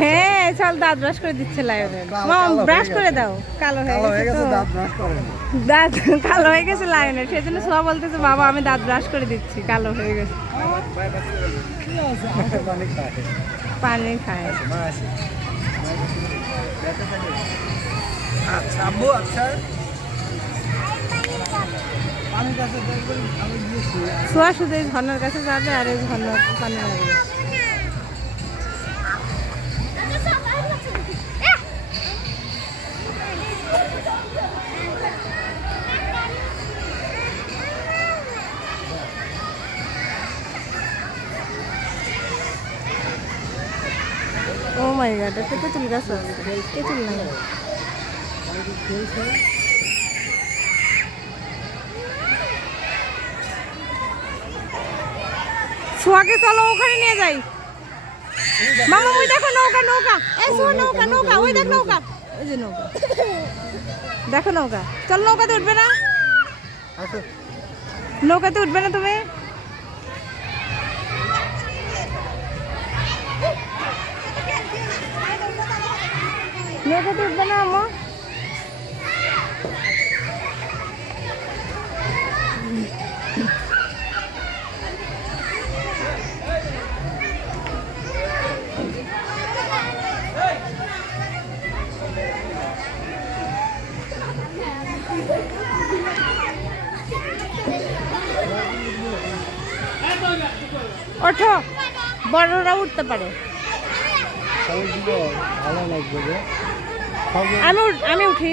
হ্যাঁ চল দাঁত ব্রাশ করে দিচ্ছে লায়নের। মম ব্রাশ করে দাও, কালো হয়ে গেছে তো। দাঁত কালো হয়ে গেছে লায়নের, সেজন্য সোয়া বলতেছে বাবা আমি দাঁত ব্রাশ করে দিচ্ছি, কালো হয়ে গেছে। পানি খায়। সোয়া শুধু এই ঝর্ণার কাছে যাবে আর এই ঝর্ণার পানি লাগবে। ও মাই গড, এটা তেঁতুল গাছ আছে, তেঁতুল নাই। সোয়াকে চলো ওখানে নিয়ে যাই। মামা ওই দেখো নৌকা, নৌকা এই সোয়া নৌকা, নৌকা ওই দেখ নৌকা, ওই যে নৌকা দেখো নৌকা। চল নৌকাতে উঠবে না, নৌকাতে উঠবে না তুমি? নৌকাতে উঠবে না আম্মা? ওঠো, বড়রা উঠতে পারে। আমি উঠি।